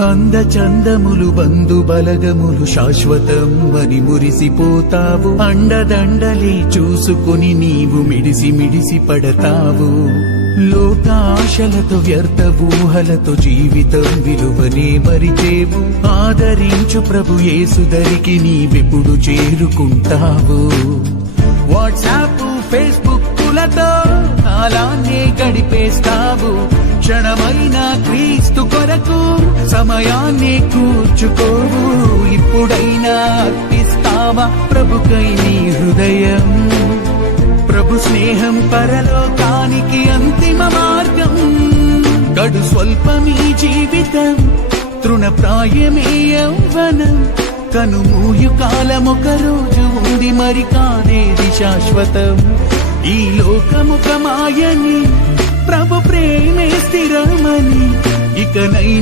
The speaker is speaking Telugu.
అందచందములు బంధు బలగములు శాశ్వతం అని మురిసిపోతావు. అండదండలే చూసుకుని నీవు మిడిసి మిడిసి పడతావు. లోకాశలతో వ్యర్థ ఊహలతో జీవితం విలువనే మరిచేవు. ఆదరించు ప్రభు ఏసుదరికి నీవెప్పుడు చేరుకుంటావు. వాట్సాప్ ఫేస్బుక్ కులతో కాలాన్ని గడిపేస్తావు. క్షణమైన క్రీస్తు కొరకు సమయాన్ని కూర్చుకోవు. ఇప్పుడైనా అర్పిస్తావా ప్రభుకై నీ హృదయం? ప్రభు స్నేహం పరలోకానికి అంతిమ మార్గం. గడు స్వల్పమీ జీవితం తృణప్రాయమే యౌవనం. కనుమూయు కాలం ఒక రోజు ఉంది మరి కానేది శాశ్వతం. ఈ లోకముఖమాయని ప్రభు ప్రేమే స్థిరమని ఇకనై